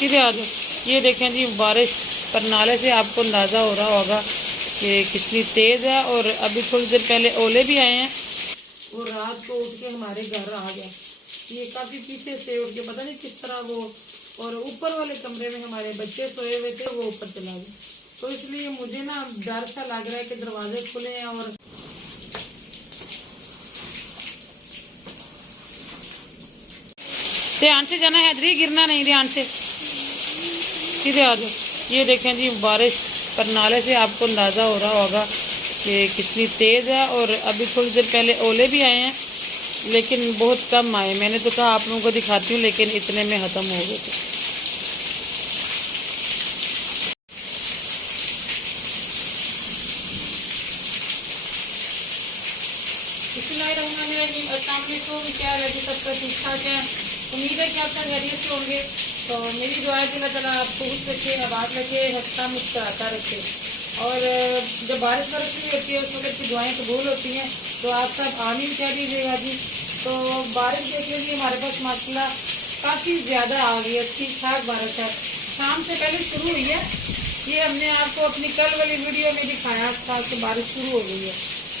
सीधे आ जाओ। ये देखें जी बारिश पर नाले से आपको अंदाज़ा हो रहा होगा कि कितनी तेज़ है। और अभी थोड़ी देर पहले ओले भी आए हैं। वो रात को उठ के हमारे घर आ गया। ये काफ़ी पीछे से उठ के पता नहीं किस तरह वो, और ऊपर वाले कमरे में हमारे बच्चे सोए हुए थे, वो ऊपर चला गए। तो इसलिए मुझे ना डर सा लग रहा है कि दरवाजे खुले हैं। और ध्यान से जाना है, इधर गिरना नहीं, ध्यान से सीधे आ जाओ। ये देखें जी बारिश पर नाले से आपको अंदाज़ा हो रहा होगा कि कितनी तेज़ है। और अभी थोड़ी देर पहले ओले भी आए हैं, लेकिन बहुत कम आए। मैंने तो कहा आप लोगों को दिखाती हूँ, लेकिन इतने में ख़त्म हो गए थे। क्या है जी, सबका ठीक ठाक है। उम्मीद है कि आप सब खैरियत से होंगे। तो मेरी दुआ है कि अल्लाह ताला आपको खुश रखे, आबाद रखे, हंसता मुस्कुराता रखे। और जब बारिश बरस रही होती है उस वक्त की दुआएं कबूल होती हैं। तो आप सब आमीन कह दीजिएगा जी। तो बारिश देख लीजिए हमारे पास माशाल्लाह काफ़ी ज़्यादा आ गई है, ठीक ठाक बारिश है। शाम से पहले शुरू हुई है। ये हमने आपको अपनी कल वाली वीडियो में दिखाया था कि बारिश शुरू हो गई है।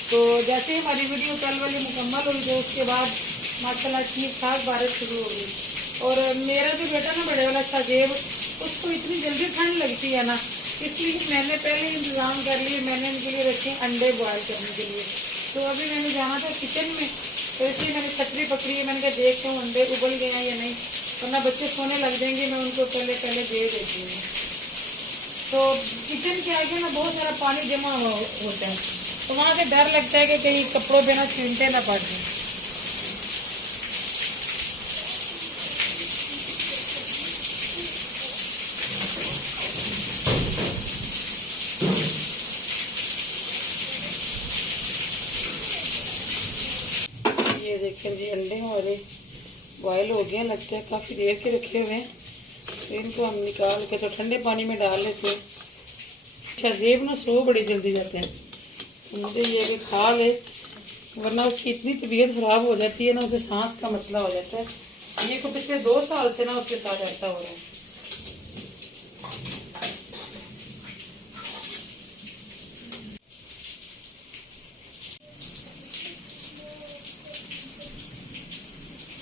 तो जैसे हमारी वीडियो कल वाली मुकम्मल हुई तो उसके बाद माशाल्लाह ठीक ठाक बारिश शुरू हो गई। और मेरा जो बेटा ना बड़े वाला शाजेब, उसको इतनी जल्दी ठंड लगती है ना, इसलिए मैंने पहले इंतज़ाम कर लिए। मैंने इनके लिए रखे अंडे बॉयल करने के लिए। तो अभी मैंने जाना था किचन में, तो इसलिए मैंने छतरी पकड़ी है। मैंने कहा देखता हूँ अंडे उबल गए हैं या नहीं, वरना बच्चे सोने लग जाएंगे, मैं उनको पहले पहले दे देती हूँ। तो किचन के आगे ना बहुत सारा पानी जमा होता है, तो वहाँ से डर लगता है कि कहीं कपड़ों पे ना छींटे ना पड़ जाए। ये देखें जी अंडे हमारे बॉयल हो गए, लगता है काफ़ी देर के रखे हुए हैं। तो इनको हम निकाल के तो ठंडे पानी में डाल लेते हैं। शाजेब ना सो बड़ी जल्दी जाते हैं, तो मुझे ये भी खा ले, वरना उसकी इतनी तबीयत ख़राब हो जाती है ना, उसे सांस का मसला हो जाता है। ये को पिछले 2 साल से ना उसके साथ ऐसा हो रहा है।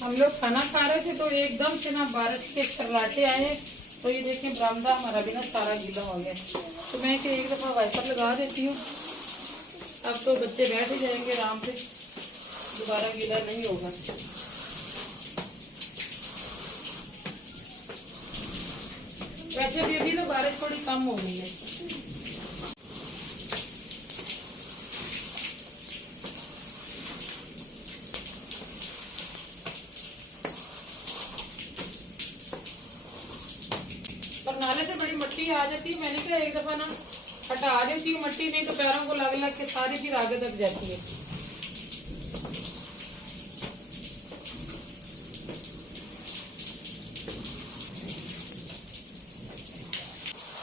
हम लोग खाना खा रहे थे तो एकदम से ना बारिश के खरलाटे आए हैं। तो ये देखें बरामदा हमारा भी ना सारा गीला हो गया। तो मैं कि एक दफ़ा वाइपर लगा देती हूँ, अब तो बच्चे बैठ ही जाएंगे आराम से, दोबारा गीला नहीं होगा। वैसे भी अभी तो बारिश थोड़ी कम हो गई है। पर नाले से बड़ी मट्टी आ जाती है। मैंने कहा एक दफा ना हटा देती हूँ मट्टी, नहीं तो पैरों को लग लग के सारी फिर आगे तक जाती है।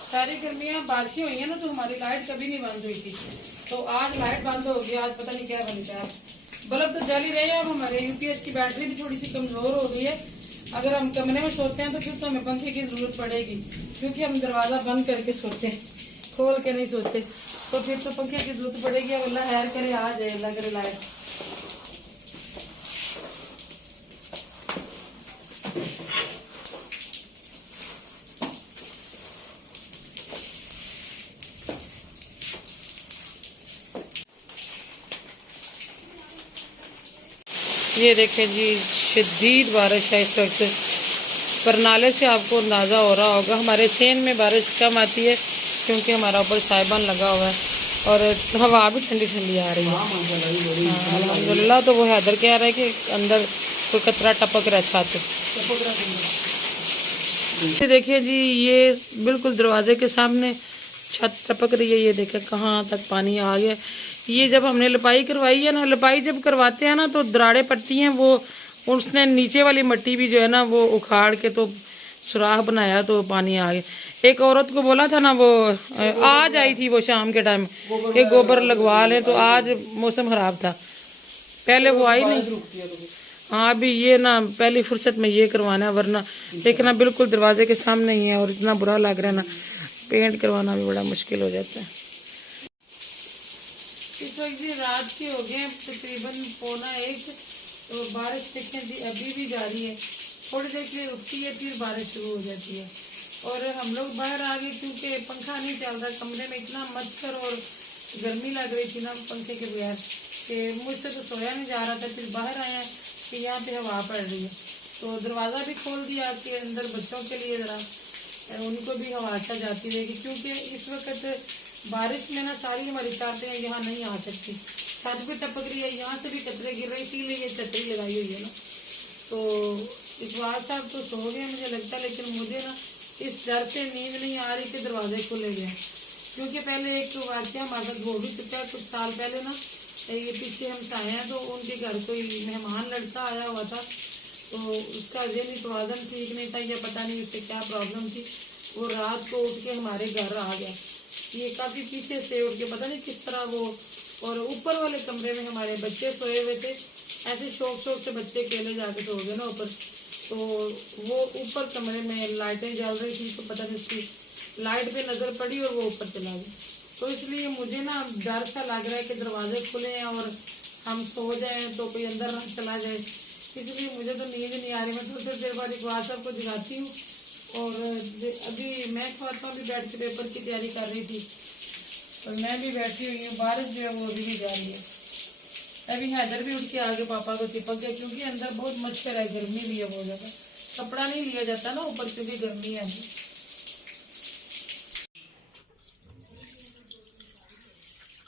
सारी गर्मियाँ बारिशें हुई हैं ना, तो हमारी लाइट कभी नहीं बंद हुई थी। तो आज लाइट बंद हो गई, आज पता नहीं क्या बन गया। बल्ब तो जल ही रहे हैं। अब हमारे यूपीएस की बैटरी भी थोड़ी सी कमज़ोर हो गई है। अगर हम कमरे में सोते हैं तो फिर तो हमें पंखे की ज़रूरत पड़ेगी, क्योंकि हम दरवाज़ा बंद करके सोते हैं, खोल के नहीं सोते। तो फिर तो पंखे की जरूरत पड़ेगी। अब अल्लाह खैर करे आ जाए, अल्लाह करे लाइट। ये देखें जी शदीद बारिश है इस वक्त, पर नाले से आपको अंदाज़ा हो रहा होगा। हमारे सेन में बारिश कम आती है क्योंकि हमारा ऊपर साइबान लगा हुआ है और हवा भी ठंडी ठंडी आ रही है। अल्हम्दुलिल्लाह। तो वो हैदर कह रहा है कि अंदर कोई कतरा टपक रहा है, छत से। देखिए जी ये बिल्कुल दरवाजे के सामने छत टपक रही है। ये देखें कहाँ तक पानी आ गया। ये जब हमने लिपाई करवाई है ना, लिपाई जब करवाते हैं ना तो दराड़े पड़ती हैं, वो उसने नीचे वाली मिट्टी भी जो है ना वो उखाड़ के तो सुराख बनाया, तो पानी आ गया। एक औरत को बोला था ना, वो आज आई थी वो शाम के टाइम कि गोबर लगवा लें, तो आज मौसम ख़राब था, पहले वो आई नहीं। हाँ अभी ये ना पहली फुर्सत में ये करवाना है, वरना देखना बिल्कुल दरवाजे के सामने ही है और इतना बुरा लग रहा है ना, पेंट करवाना भी बड़ा मुश्किल हो जाता है। इस वक्त जी रात के हो गए तकरीबन 12:45, तो बारिश देखें जी अभी भी जारी है, थोड़ी देर के लिए रुकती है फिर बारिश शुरू हो जाती है। और हम लोग बाहर आ गए क्योंकि पंखा नहीं चल रहा, कमरे में इतना मच्छर और गर्मी लग रही थी ना पंखे के बगैर कि मुझसे तो सोया नहीं जा रहा था। फिर बाहर आए हैं कि यहाँ पे हवा पड़ रही है, तो दरवाज़ा भी खोल दिया कि अंदर बच्चों के लिए ज़रा उनको भी हवा अच्छा जाती रहेगी, क्योंकि इस वक्त बारिश में ना सारी हमारी छातें यहाँ नहीं आ सकती, छत भी टपक रही है, यहाँ से भी कचरे गिर रहे, इसीलिए ये छतरी लगाई हुई है ना। तो इकबाल साहब तो सो गए मुझे लगता है, लेकिन मुझे ना इस डर से नींद नहीं आ रही कि दरवाजे खुले गए, क्योंकि पहले एक वाक़या हमारे साथ हो भी चुका है कुछ साल पहले ना। ये पीछे हम आए हैं तो उनके घर कोई मेहमान लड़का आया हुआ था, तो उसका ज़हनी तवाज़ुन ठीक नहीं था या पता नहीं उससे क्या प्रॉब्लम थी, वो रात को उठ के हमारे घर आ गया। ये काफ़ी पीछे से उठ के पता नहीं किस तरह वो, और ऊपर वाले कमरे में हमारे बच्चे सोए हुए थे, ऐसे शौक शौक से बच्चे अकेले जाके सो गए ना ऊपर, तो वो ऊपर कमरे में लाइटें जल रही थी, तो पता नहीं उसकी लाइट पे नज़र पड़ी और वो ऊपर चला गया। तो इसलिए मुझे ना डर सा लग रहा है कि दरवाजे खुले हैं और हम सो जाएं तो कोई अंदर ना चला जाए, इसलिए मुझे तो नींद नहीं आ रही। मैं थोड़ी देर बाद इकबाल साहब को जगाती हूँ, और अभी मैं खाता हूँ, भी बैठ के पेपर की तैयारी कर रही थी, और मैं भी बैठी हुई हूँ, बारिश जो है वो अभी भी जा रही है। अभी हैदर भी उठ के आगे पापा को चिपक गया, क्योंकि अंदर बहुत मच्छर है, गर्मी भी है बहुत ज़्यादा, कपड़ा नहीं लिया जाता ना ऊपर क्योंकि गर्मी है।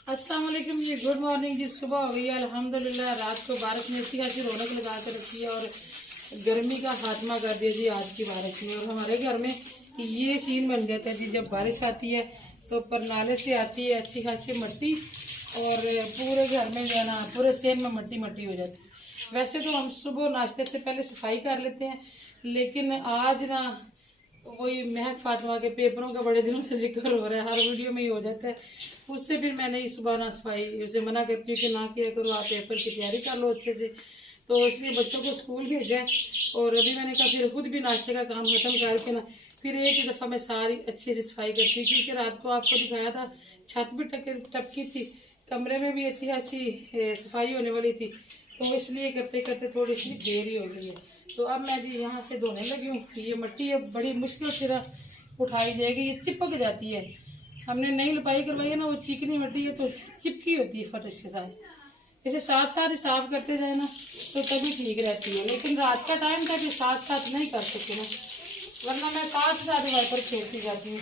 अस्सलाम वालेकुम जी, गुड मॉर्निंग जी। सुबह हो गई है अल्हम्दुलिल्लाह, रात को बारिश ने अच्छी खासी रौनक लगा कर रखी है और गर्मी का खात्मा कर दिया जी आज की बारिश में। और हमारे घर में ये सीन बन जाता है जी, जब बारिश आती है तो ऊपर नाले से आती है अच्छी खासी मिट्टी, और पूरे घर में जो है ना पूरे सेन में मट्टी मट्टी हो जाती है। वैसे तो हम सुबह नाश्ते से पहले सफाई कर लेते हैं, लेकिन आज ना वही महक फातिमा के पेपरों का बड़े दिनों से जिक्र हो रहा है, हर वीडियो में ही हो जाता है, उससे फिर मैंने इस सुबह ना सफाई उसे मना करती हूँ कि ना किया करो, आप पेपर की तैयारी कर लो अच्छे से, तो इसलिए बच्चों को स्कूल भेजा। और अभी मैंने कहा फिर खुद भी नाश्ते का काम खत्म करके ना फिर एक ही दफ़ा मैं सारी अच्छे से सफाई करती हूँ, क्योंकि रात को आपको दिखाया था छत भी टपकी थी, कमरे में भी अच्छी अच्छी सफाई होने वाली थी, तो इसलिए करते करते थोड़ी सी देरी हो गई है। तो अब मैं जी यहाँ से धोने लगी हूँ। ये मिट्टी अब बड़ी मुश्किल से उठाई जाएगी, ये चिपक जाती है, हमने नई लिपाई करवाई है ना, वो चिकनी मिट्टी है तो चिपकी होती है फर्श के साथ, इसे साथ साथ साफ करते जाए ना तो तभी ठीक रहती है। लेकिन रात का टाइम था कि साथ साथ नहीं कर सकते ना, वरना मैं साथ साथ वाइपर खेलती जाती हूँ।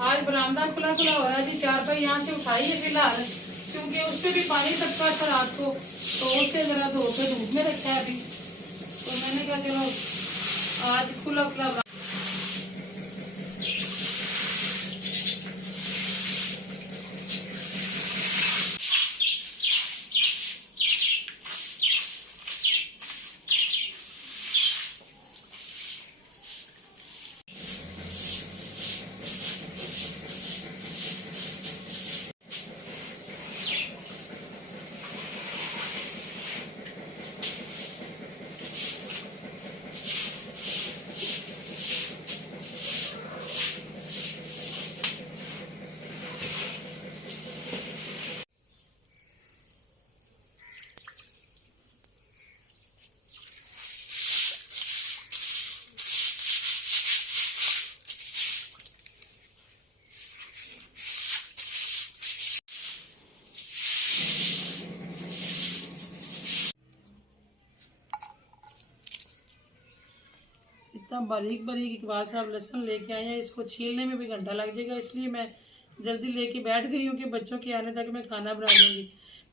आज बरामदा खुला खुला हो रहा है जी, चारपाई यहाँ से उठाई है फिलहाल, क्योंकि उस पर भी पानी टपका था रात को, तो उसे जरा धो के धूप में रखा है अभी, तो मैंने कहा चलो आज खुला खुला। इतना बारीक बारीक इकबाल साहब लहसुन लेके आए हैं, इसको छीलने में भी घंटा लग जाएगा, इसलिए मैं जल्दी लेके बैठ गई हूँ कि बच्चों के आने तक मैं खाना बना लूँगी।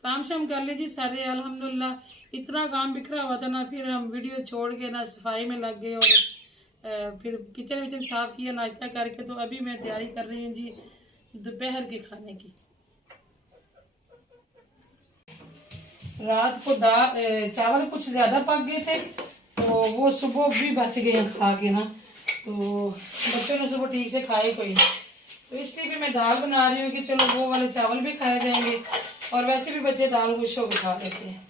काम शाम कर लीजिए सारे अल्हम्दुलिल्लाह। इतना काम बिखरा हुआ था ना, फिर हम वीडियो छोड़ के ना सफाई में लग गए और फिर किचन विचन साफ किया नाश्ता करके। तो अभी मैं तैयारी कर रही हूँ जी दोपहर के खाने की। रात को दाल चावल कुछ ज़्यादा पक गए थे तो वो सुबह भी बच गए हैं खा के ना, तो बच्चों ने सुबह ठीक से खाए कोई नहीं, तो इसलिए भी मैं दाल बना रही हूँ कि चलो वो वाले चावल भी खाए जाएंगे और वैसे भी बच्चे दाल खुश होकर खा लेते हैं।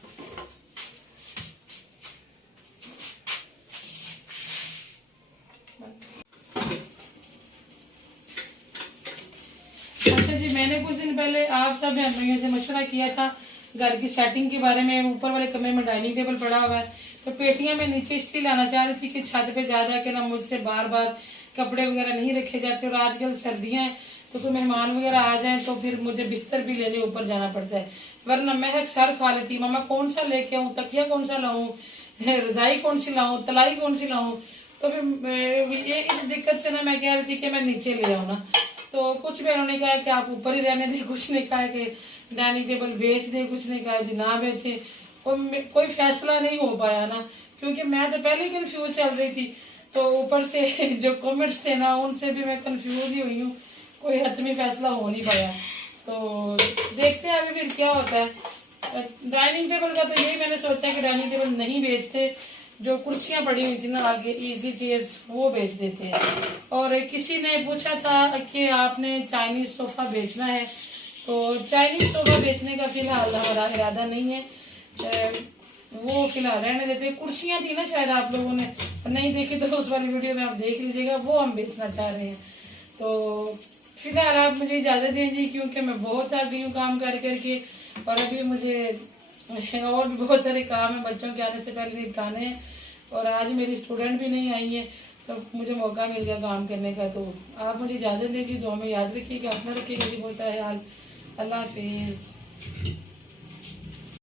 अच्छा जी, मैंने कुछ दिन पहले आप सब भाइयों से मशवरा किया था घर की सेटिंग के बारे में। ऊपर वाले कमरे में डाइनिंग टेबल पड़ा हुआ है, तो पेटियां मैं नीचे इसलिए लाना चाह रही थी कि छत पे जा जा के ना मुझसे बार बार कपड़े वगैरह नहीं रखे जाते, और आजकल सर्दियां हैं तो कोई मेहमान वगैरह आ जाए तो फिर मुझे बिस्तर भी लेने ऊपर जाना पड़ता है, वरना महक सर खा लेती, मामा कौन सा लेके आऊँ, तकिया कौन सा लाऊं, रजाई कौन सी लाऊं, तलाई कौन सी लाऊं। तो फिर ये इस दिक्कत से ना मैं कह रही थी कि मैं नीचे ले आऊँ ना, तो कुछ बहनों ने कहा कि आप ऊपर ही रहने दें, कुछ ने कहा कि डाइनिंग टेबल बेच दें, कुछ ने कहा जी ना बेचे। कोई फैसला नहीं हो पाया ना, क्योंकि मैं तो पहले ही कंफ्यूज चल रही थी, तो ऊपर से जो कमेंट्स थे ना उनसे भी मैं कंफ्यूज ही हुई हूँ, कोई हतमी फैसला हो नहीं पाया। तो देखते हैं अभी फिर क्या होता है। डाइनिंग टेबल का तो यही मैंने सोचा कि डाइनिंग टेबल नहीं बेचते, जो कुर्सियां पड़ी हुई थी ना आगे इजी चेयर्स वो बेच देते हैं। और किसी ने पूछा था कि आपने चाइनीज सोफा बेचना है, तो चाइनीज सोफा बेचने का फिलहाल हमारा इरादा नहीं है, वो फिलहाल रहने देते। कुर्सियां थी ना शायद आप लोगों ने नहीं देखी तो उस वाली वीडियो में आप देख लीजिएगा, वो हम बेचना चाह रहे हैं। तो फिलहाल आप मुझे इजाज़त दीजिए क्योंकि मैं बहुत थक गई हूँ काम कर करके, और अभी मुझे और भी बहुत सारे काम है बच्चों के आने से पहले निपटाने हैं, और आज मेरी स्टूडेंट भी नहीं आई है तो मुझे मौका मिल गया काम करने का। तो आप मुझे इजाज़त दीजिए, जो हमें याद रखिएगा, अपना रखिएगा जी बहुत सारा ख्याल। अल्लाह हाफिज़।